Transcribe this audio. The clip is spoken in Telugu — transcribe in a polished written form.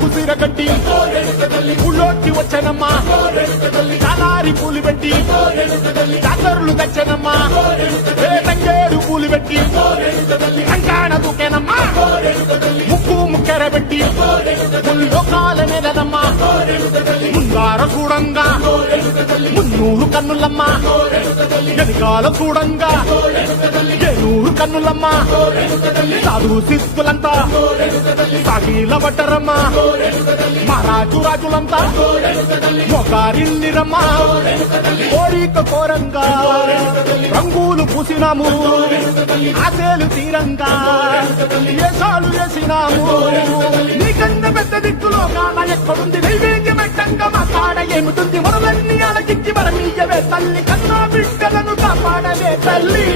కుసిర కట్టి ఊళ్ళోకి వచ్చనమ్మా కాలారి పూలు పెట్టి జాతరలు తెచ్చనమ్మా తంగేరు పూలు పెట్టి కంకాణ దూకేనమ్మా ముక్కు ముక్కెర పెట్టి ముల్లోకాల మీదనమ్మా ముందార చూడంగా మున్నూరు కన్నులమ్మా వెనకాల చూడంగా ఏనూరు కన్నులమ్మా సాధు శిస్తులంతా సాగిల పట్టరమ్మా మహారాజు రాజులంతా మొగారిల్లిరమ్మా కోరిక కోరంగా రంగులు పూసినాము ఆశలు తీరంగా వేషాలు వేసినాము నీకన్నా పెద్ద దిక్కులో కాన ఎక్కడుంది నైవేద్యం పెట్టంగా మా కాడ ఏమిటుంది మనలన్నీ అలకిచ్చి మరమీయవే తల్లి కన్నా బిడ్డలను కాపాడవే తల్లి